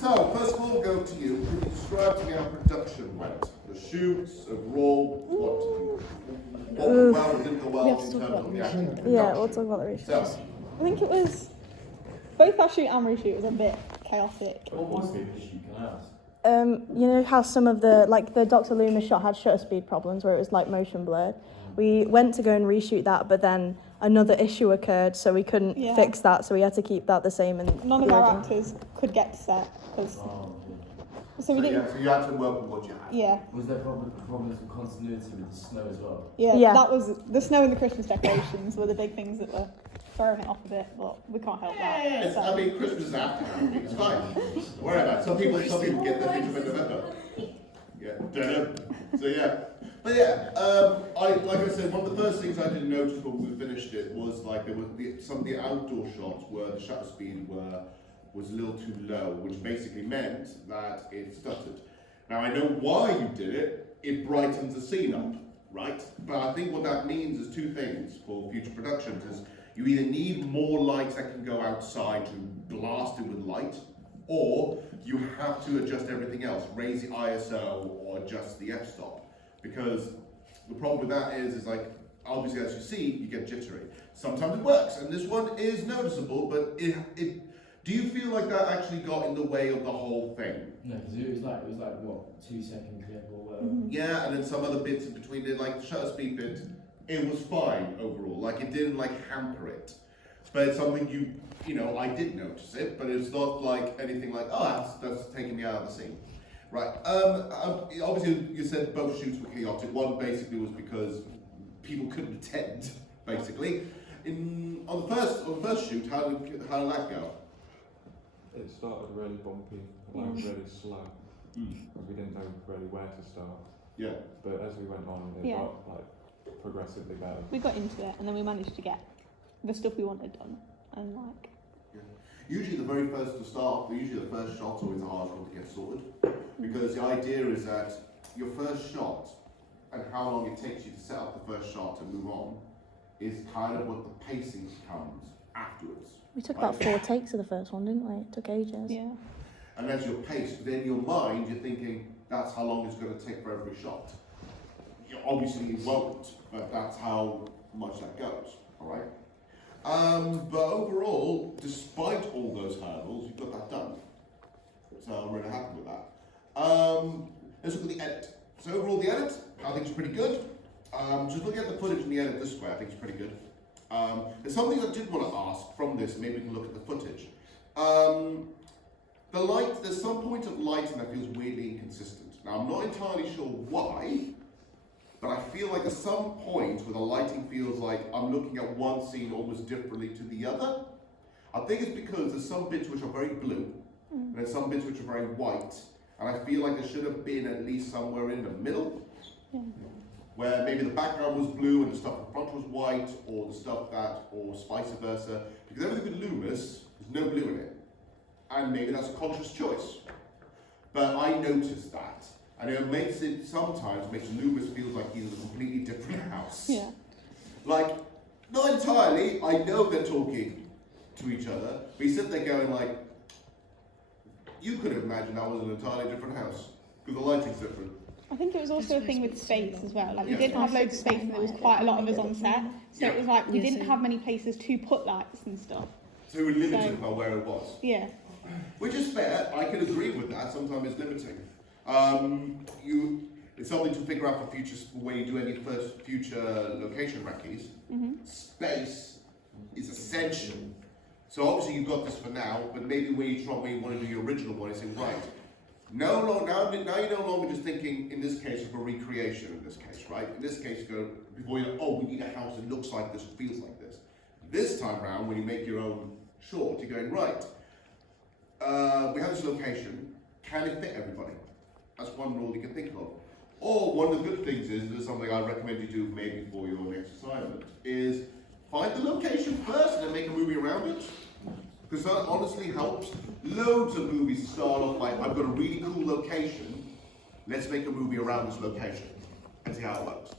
So, first of all, we'll go to you. Can you describe to me how production went? The shoots, overall, what went well, what didn't go well in terms of the actual production? Yeah, we'll talk about the reshoots. So, I think it was both our shoot and reshoot was a bit chaotic. What was the issue, can I ask? You know how some of the Dr. Loomis shot had shutter speed problems where it was like motion blurred. We went to go and reshoot that, but then another issue occurred, so we couldn't fix that, so we had to keep that the same. And none of our actors could get to set because so we didn't. yeah, so you had to work with what you had. Yeah. Was there problems with continuity with the snow as well? Yeah, that was the snow and the Christmas decorations were the big things that were throwing it off a bit, but we can't help that. I mean, Christmas is after happening. It's fine. Don't worry about it. Some people get their feature in November. Yeah. So yeah. But yeah, like I said, one of the first things I didn't notice when we finished it was like there was some of the outdoor shots where the shutter speed was a little too low, which basically meant that it stuttered. Now I know why you did it. It brightens the scene up, right? But I think what that means is two things for future productions: is you either need more lights that can go outside to blast it with light, or you have to adjust everything else, raise the ISO or adjust the f-stop. Because the problem with that is like, obviously as you see, you get jittery. Sometimes it works, and this one is noticeable, but do you feel like that actually got in the way of the whole thing? No, because it was like what, 2 seconds or whatever. Yeah, and then some other bits in between it, like the shutter speed bit, it was fine overall. Like it didn't like hamper it. But it's something you know, I did notice it, but it's not like anything like, oh, that's taking me out of the scene. Right, obviously you said both shoots were chaotic. One basically was because people couldn't attend, basically. On the first shoot, how did that go? It started really bumpy, like really slow. We didn't know really where to start. Yeah. But as we went on, it got like progressively better. We got into it, and then we managed to get the stuff we wanted done, and like. Yeah. Usually the very first to start, usually the first shot's always the hardest one to get sorted. Because the idea is that your first shot and how long it takes you to set up the first shot and move on is kind of what the pacing comes afterwards. We took about 4 takes of the first one, didn't we? It took ages. Yeah. And that's your pace. But then in your mind, you're thinking that's how long it's going to take for every shot. Obviously, it won't, but that's how much that goes. All right. But overall, despite all those hurdles, you got that done. So I'm really happy with that. Let's look at the edit. So overall, the edit, I think is pretty good. Just looking at the footage in the edit this way, I think it's pretty good. There's something I did want to ask from this. Maybe we can look at the footage. The light, there's some point of lighting that feels weirdly inconsistent. Now, I'm not entirely sure why, but I feel like at some point where the lighting feels like I'm looking at one scene almost differently to the other. I think it's because there's some bits which are very blue, and there's some bits which are very white, and I feel like there should have been at least somewhere in the middle, where maybe the background was blue and the stuff in front was white, or the stuff that, or vice versa. Because everything with Loomis, there's no blue in it. And maybe that's a conscious choice. But I noticed that. And it sometimes makes Loomis feel like he's in a completely different house. Yeah. Like, not entirely, I know they're talking to each other, but you sit there going like, you could have imagined that was an entirely different house, because the lighting's different. I think it was also a thing with space as well. Like we did have loads of space, and there was quite a lot of us on set, so it was like we didn't have many places to put lights and stuff. So we were limited by where it was. Yeah. Which is fair, I can agree with that, sometimes it's limiting. It's something to figure out for when you do any future location recce's. Space is essential. So obviously you've got this for now, but maybe when you want to do your original one, you say, right, now you're no longer just thinking, in this case, of a recreation in this case, right? In this case, before you go, oh, we need a house that looks like this, feels like this. This time around, when you make your own short, you're going, right, we have this location, can it fit everybody? That's one rule you can think of. Or one of the good things is, this is something I recommend you do maybe for your next assignment, is find the location first and then make a movie around it. Because that honestly helps. Loads of movies start off like, I've got a really cool location, let's make a movie around this location and see how it works.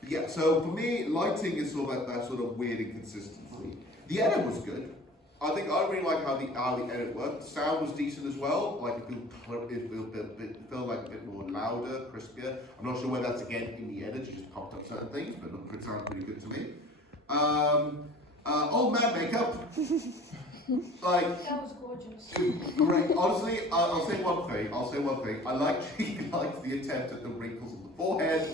But yeah, so for me, lighting is sort of that sort of weird inconsistency. The edit was good. I think I really like how the edit worked. The sound was decent as well. Like it felt like a bit more louder, crispier. I'm not sure whether that's again in the edit. You just popped up certain things, but it sounds pretty good to me. Old man makeup. Like That was gorgeous. great. Honestly, I'll say one thing. I liked the attempt at the wrinkles on the forehead.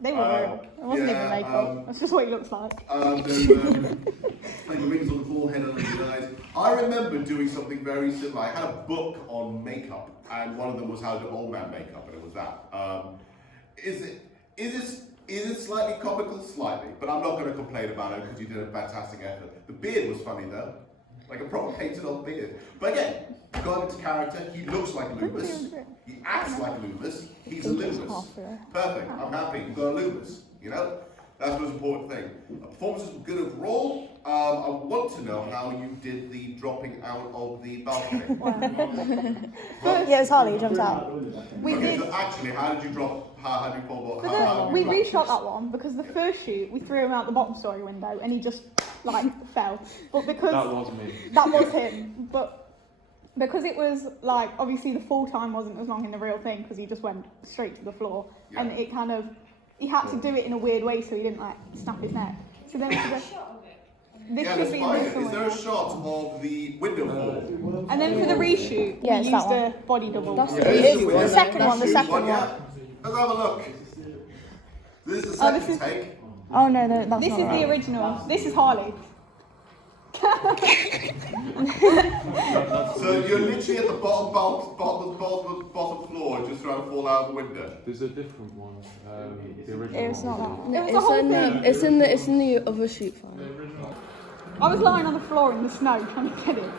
They were real. It wasn't even makeup. That's just what he looks like. Like the rings on the forehead and under the eyes. I remember doing something very similar. I had a book on makeup, and one of them was how to do old man makeup, and it was that. Is it slightly comical? Slightly, but I'm not going to complain about it because you did a fantastic effort. The beard was funny though, like a proper painted on beard. But again, got into character. He looks like Loomis. He acts like Loomis. He's a Loomis. Perfect. I'm happy. You've got a Loomis. You know, that's the most important thing. Performances were good overall. I want to know how you did the dropping out of the balcony. Yeah, it was Harley who jumped out. We did. So actually, how did you drop? How did you fall? We reshot that one because the first shoot we threw him out the bottom story window and he just like fell. But because That was me. that was him, but because it was like obviously the full time wasn't as long in the real thing because he just went straight to the floor and it kind of he had to do it in a weird way so he didn't like snap his neck. So then this Yeah, should that's be fine. this Is there a one. shot of the window fall? And then for the reshoot, Yeah, we it's used that the body double. That's Yeah, the this issue. is The second one. The Shoot second yeah. one. Let's have a look. This is the Oh, second this is- take. Oh no, that's This not is right. the original. This is Harley. So you're literally at the bottom floor, just trying to fall out the window. There's a different one. The original. It's not that one. It was the whole thing. It's in the other shoot file. I was lying on the floor in the snow trying to get it.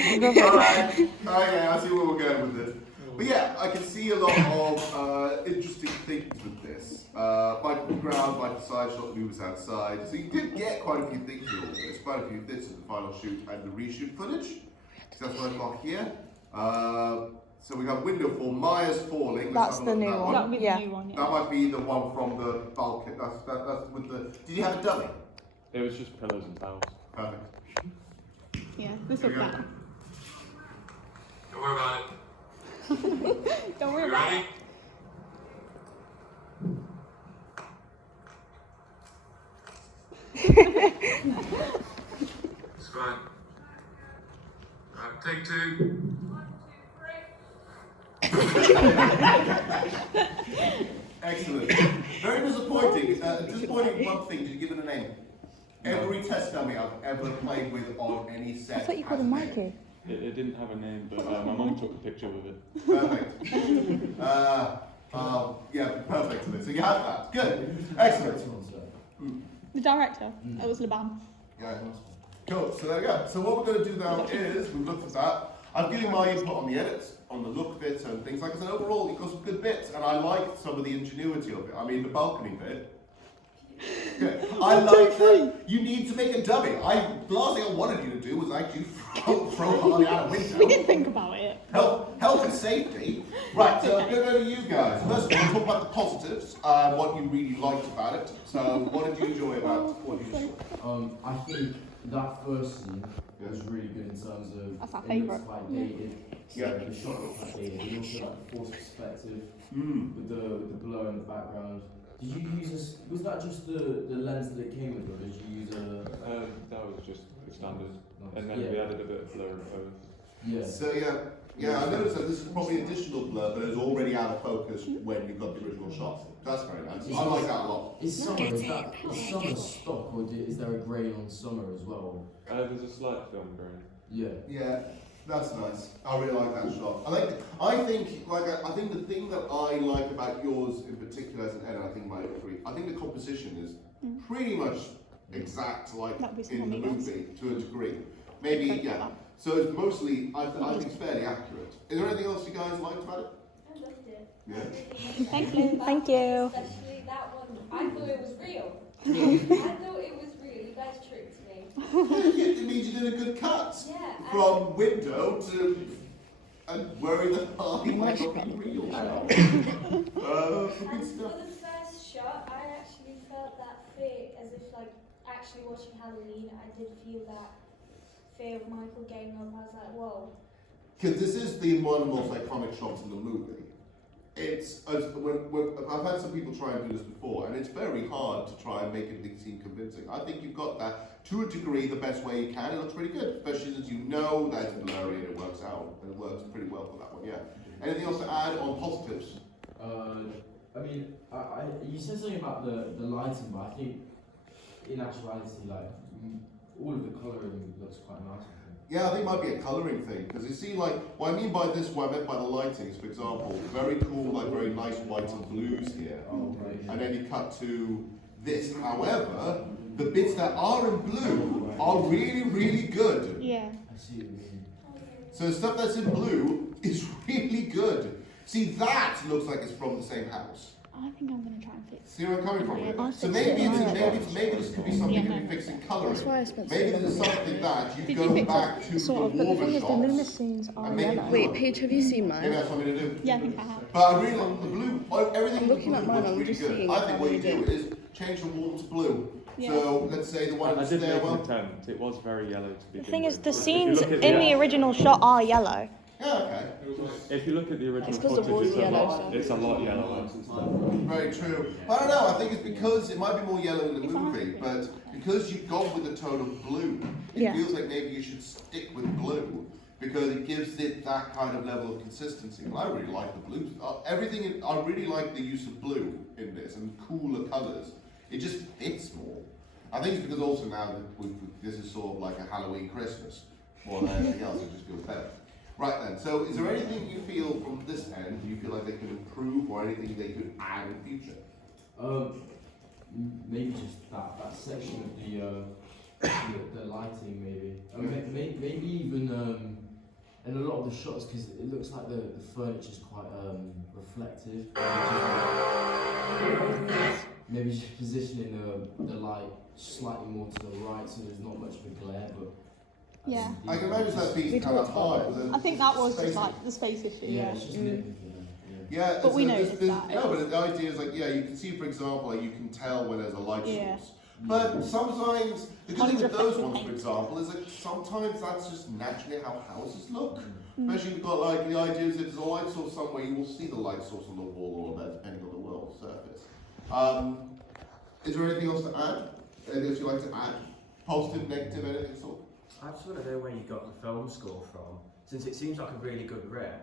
Alright, okay, I see where we're going with this. But yeah, I can see a lot of interesting things with this. Bike on the ground, bike on the side shot, moves outside. So you did get quite a few things in all this, quite a few bits of the final shoot and the reshoot footage. So that's what I've got here. So we have window fall, Myers falling. Let's That's have a the look at new that one. That would be Yeah. the new one, That yeah. might be the one from the balcony. That's with the. Did you have a dummy? It was just pillars and tiles. Perfect. Yeah, this Here was we go. better. Don't worry about it. Don't worry You about ready? It's fine. Right, take two. Excellent. Very disappointing. Disappointing one thing. Did you give it a name? Every test dummy I've ever played with on any set. I thought you called has him a name. Mikey. It didn't have a name, but my mum took a picture with it. Perfect. Yeah, perfect. So you have that. Good. Excellent. The director, that was Laban. Yeah. Cool. So there we go. So what we're going to do now is we've looked at that. I've given my input on the edits, on the look bits and things. Like I said, overall, you've got some good bits, and I liked some of the ingenuity of it. I mean, the balcony bit. Yeah. I like that. You need to make a dummy. The last thing I wanted you to do was actually throw Harley out a window. We didn't think about it. Health and safety. Right, so I'm going to go to you guys. First of all, talk about the positives, what you really liked about it. So, what did you enjoy about what you saw? I think that first scene was really good in terms of That's our it favourite. looks quite dated. Yeah. The shot looks quite dated. And also like the forced perspective with the blur in the background. Did you use this? Was that just the lens that it came with, or did you use a? That was just the standard. Nice. And then we added a bit of blur in both. Yeah. So, yeah, I noticed that this is probably additional blur, but it's already out of focus when you've got the original shot. That's very nice. I like that a lot. Is summer stock, or is there a grain on summer as well? There's a slight film grain. Yeah. Yeah, that's nice. I really like that shot. I think the thing that I like about yours in particular as an edit, I think might agree. I think the composition is pretty much exact like That'd be in the something else. movie to a degree. Maybe, yeah. So it's mostly, I think it's fairly accurate. Is there anything else you guys liked about it? I loved it. Yeah. Thank you. Thank you. Especially that one. I thought it was real. I thought it was real. You guys tricked me. It means you did a good cut. Yeah. From window to and worry that Harley might not be real. And Good for stuff. the first shot, I actually felt that fear as if actually watching Halloween, I did feel that fear of Michael getting up. I was like, whoa. Because this is one of the most iconic shots in the movie. It's when I've had some people try and do this before, and it's very hard to try and make it seem convincing. I think you've got that to a degree the best way you can. It looks pretty good, especially since you know that it's blurry and it works out, and it works pretty well for that one. Yeah. Anything else to add on positives? I mean, you said something about the lighting, but I think in actuality, like all of the colouring looks quite nice. Yeah, I think it might be a colouring thing, because you see, like, what I mean by this, what I meant by the lighting is, for example, very cool, like, very nice whites and blues here, and then you cut to this. However, the bits that are in blue are really, really good. Yeah. I see what you mean. So the stuff that's in blue is really good. See, that looks like it's from the same house. I think I'm gonna try and fix. See where I'm coming from here? I So fixed maybe it. maybe this could be something you can fix in colouring. That's why I spent so Maybe long this is on it. something that you Did go you fix back to the Sort of, but the thing warmer is, the Loomis shots. scenes are and make it yellow. Wait, Paige, have you seen Maybe mine? that's what I'm going to do. Yeah, I think I have. But I really like the blue. Everything I'm in the looking blue at mine, looks I'm really just good. seeing I if think I what you really do is change the wall to blue. Yeah. So let's say the one in I the did make an stairwell. attempt. It was very yellow to begin The thing is, with. the If you scenes look at in the original shot are yellow. Yeah, okay. If you look at the original It's 'cause the footage, wall's it's a yellow, lot. so- It's a lot yellower. Very true. I don't know. I think it's because it might be more yellow in the movie, but because you've gone with the tone of blue, it Yeah. feels like maybe you should stick with blue because it gives it that kind of level of consistency. And I really like the blues. I really like the use of blue in this and cooler colours. It just fits more. I think it's because also now that this is sort of like a Halloween Christmas more than anything else. It just feels better. Right then, so is there anything you feel from this end you feel like they could improve or anything they could add in future? Maybe just that section of the lighting, maybe. Maybe even and a lot of the shots, because it looks like the furniture is quite reflective. Maybe just positioning the light slightly more to the right, so there's not much of a glare, but. Yeah. I can imagine that being kind of hard. I think that was just like the space issue. Yeah, it's just nitpicking. Yeah, But we so noticed that. No, but the idea is like, yeah, you can see, for example, like you can tell when there's a light Yeah. source. But sometimes, the good thing with those Unreflected ones, for paint. example, is that sometimes that's just naturally how houses look. Especially if you've got like, the idea is if there's a light source somewhere, you will see the light source on the wall or that, depending on the world surface. Is there anything else to add? Anything else you'd like to add? Positive, negative, anything sort? I just want to know where you got the film score from, since it seems like a really good rip.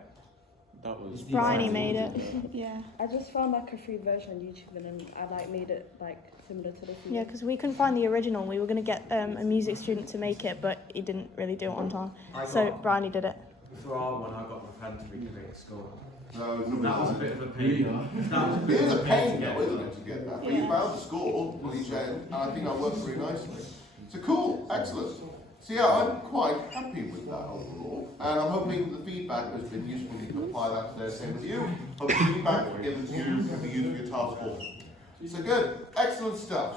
That was. Bryony made it. Yeah. I just found like a free version on YouTube and then I like made it like similar to the film. Yeah, because we couldn't find the original. We were going to get a music student to make it, but he didn't really do it on time. So Bryony did it. For our one, I got my friend to recreate a score. No, That was a bit of a Really? pain. That was a It bit is of a a pain to though, get. isn't it, to get that? But you found the score on each end, and I think that works pretty nicely. So cool, excellent. So yeah, I'm quite happy with that overall, and I'm hoping the feedback has been useful. You can apply that to there, same with you. Hope the feedback given to you can be used for your task force. So good, excellent stuff.